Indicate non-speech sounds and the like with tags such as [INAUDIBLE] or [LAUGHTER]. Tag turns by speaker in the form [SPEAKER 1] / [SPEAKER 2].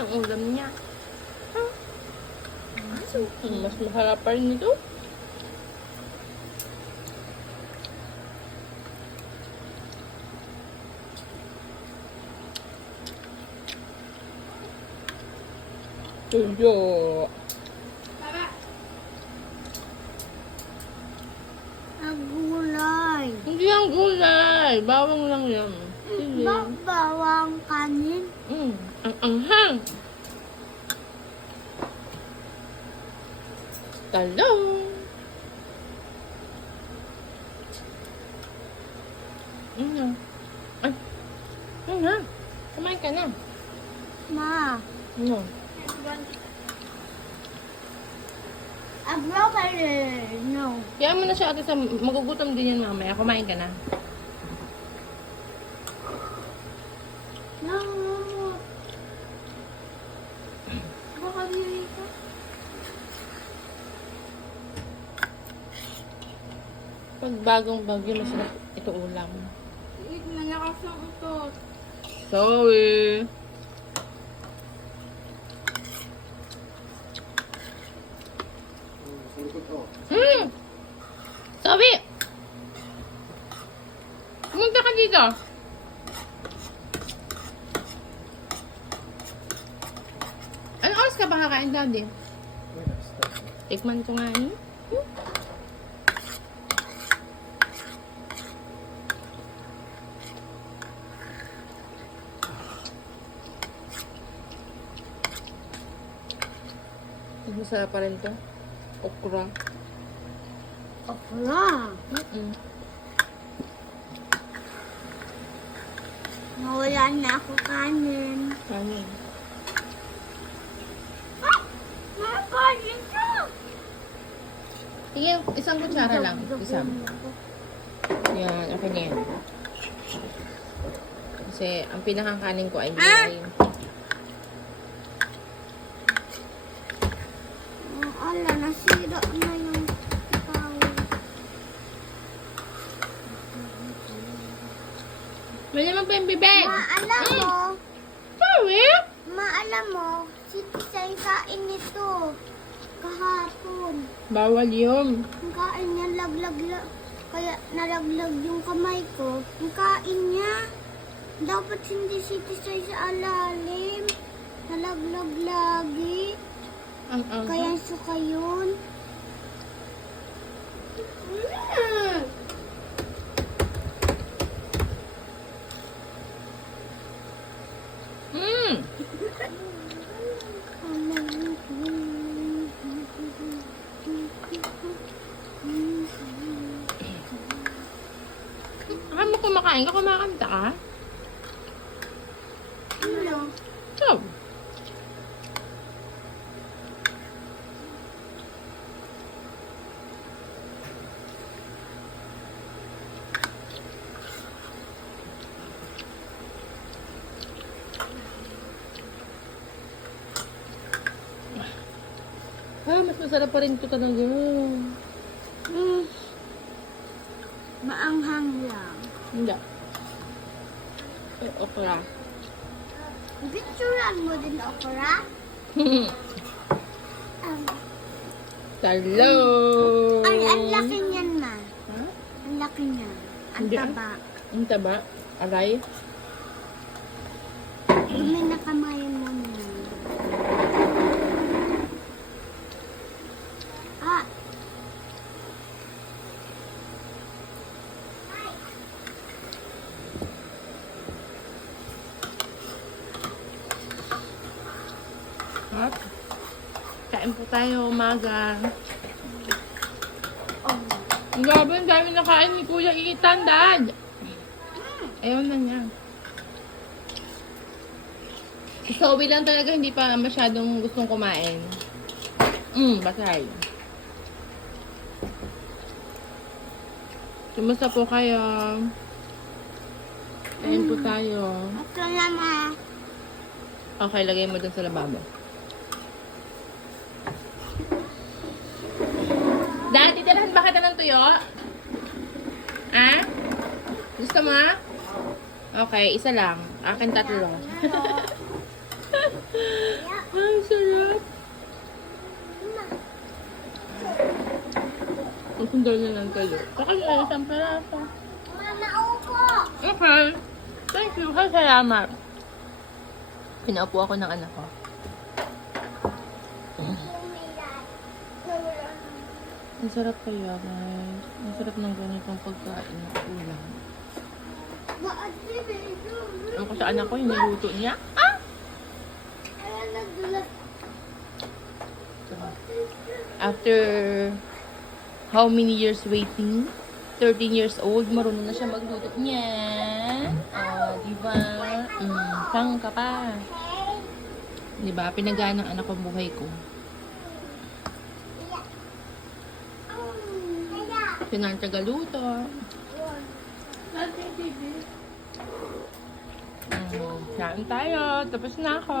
[SPEAKER 1] ang ulam niya. Huh? Mas masarap pa rin ito. Tuyo.
[SPEAKER 2] Ang gulay.
[SPEAKER 1] Hindi ang gulay. Bawang lang yan.
[SPEAKER 2] Ba- bawang kanin.
[SPEAKER 1] Mm, anghang. Talong. Ay. Ano na? Kumain ka na.
[SPEAKER 2] Ma.
[SPEAKER 1] Ano?
[SPEAKER 2] Ang broccoli. No.
[SPEAKER 1] Kaya mo na siya ate sa magugutom din yan mamaya. Kumain ka na.
[SPEAKER 2] No. Broccoli ka?
[SPEAKER 1] Pag bagong bagyo, masarap ito ulam.
[SPEAKER 2] Wait, malakas ang utot.
[SPEAKER 1] Sorry. Hmm. Sabi. Pumunta ka dito. Ano oras ka ba kakain, Daddy? Tikman ko nga yun. Masarap pa rin to. Okra.
[SPEAKER 2] Okra.
[SPEAKER 1] Mm-mm.
[SPEAKER 2] Nawala na ako kanin.
[SPEAKER 1] Kanin.
[SPEAKER 2] Ay! May kanin ka!
[SPEAKER 1] Sige, isang kutsara lang. Isang. Yan, na yan. Kasi ang pinakang kanin ko ay
[SPEAKER 2] Ah!
[SPEAKER 1] gulay.
[SPEAKER 2] Oh, ala, nasira na yung tawag.
[SPEAKER 1] May naman pa yung bibig.
[SPEAKER 2] Ma, alam mo,
[SPEAKER 1] Sorry.
[SPEAKER 2] ma, alam mo, si Tisay kain nito. Kahapon.
[SPEAKER 1] Bawal yun.
[SPEAKER 2] Ang kain niya, laglag, lag, kaya nalaglag yung kamay ko. Ang kain niya, dapat hindi si Tisay sa alalim. Nalaglag lagi.
[SPEAKER 1] Ang ang.
[SPEAKER 2] Kaya suka yun.
[SPEAKER 1] Mm. Akala mo kumakain ka, kumakanta ka?
[SPEAKER 2] Ano?
[SPEAKER 1] So. Mas masarap pa rin ito talaga.
[SPEAKER 2] Mm. Maanghang lang.
[SPEAKER 1] Hindi. Eh, okra.
[SPEAKER 2] Picturean mo din okra? [LAUGHS] Um,
[SPEAKER 1] Talong!
[SPEAKER 2] ay, ang laki niyan ma.
[SPEAKER 1] Ha?
[SPEAKER 2] Ang laki niya. Ang
[SPEAKER 1] Hindi.
[SPEAKER 2] taba.
[SPEAKER 1] Ang taba? Aray?
[SPEAKER 2] Dumi na kamay mo na. Ah,
[SPEAKER 1] At, kain po tayo umaga.
[SPEAKER 2] oh.
[SPEAKER 1] Ang grabe, ang dami na kain ni Kuya Itan, Dad. Ayaw na niya. Zoe lang talaga hindi pa masyadong gustong kumain. Mm, basay. Kumusta po kayo? Kain po tayo.
[SPEAKER 2] Ito na ma.
[SPEAKER 1] Okay, lagay mo dun sa lababo. Dad, titirahan ba kita ng tuyo? Ah? Gusto mo? Okay, isa lang. Akin tatlo. [LAUGHS] Ang sarap. Susundol na lang kayo. Saka sa isang peraso.
[SPEAKER 2] Mama, upo.
[SPEAKER 1] Okay. Thank you. Salamat. Pinaupo ako ng anak ko. Ang sarap kaya, guys. Ang sarap ng ganitong pagkain na ulam.
[SPEAKER 2] Bakit bibig?
[SPEAKER 1] Ang ko sa anak ko, niluto niya. Ah!
[SPEAKER 2] Nagulat.
[SPEAKER 1] After how many years waiting? 13 years old, marunong na siya magluto niya. Oh, di ba? Mm, pang ka pa. Di ba? Pinagana ng anak ko buhay ko. Siya na ang tagaluto. Mm, kain tayo. Tapos na ako.